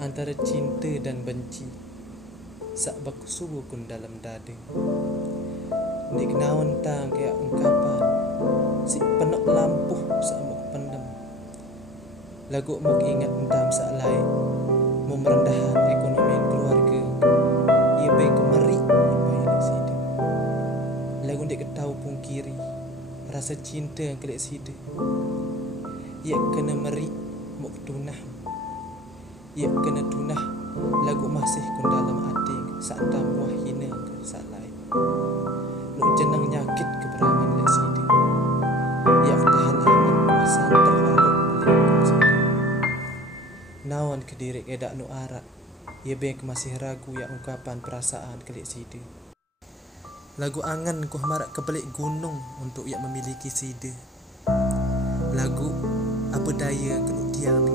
antara cinta dan benci, sak bakusubu kun dalam dada. Ndik kenawan tang kayak ungkapan, si penok lampuh sak mau pendem. Lagu mau ingat entam sak lain, mau merendahan ekonomi keluarga. Ia baik kemari bayar sida. Lagu ndik ketau pungkiri, rasa cinta yang kelek sida. Ia kena meri mau tunah. Ia kena tunah lagu masih kun dalam hati sak tamuah hina ke sak lain. Lu jenang nyakit keberangan le sida. Ia tahan aman kuasa terlalu melingkup sida. Nawan ke diri edak nu arak. Ia bengk masih ragu ya ungkapan perasaan kelek sida. Lagu angan kuh marak kebelik gunung untuk ia memiliki sida. Lagu apa daya kenu tiang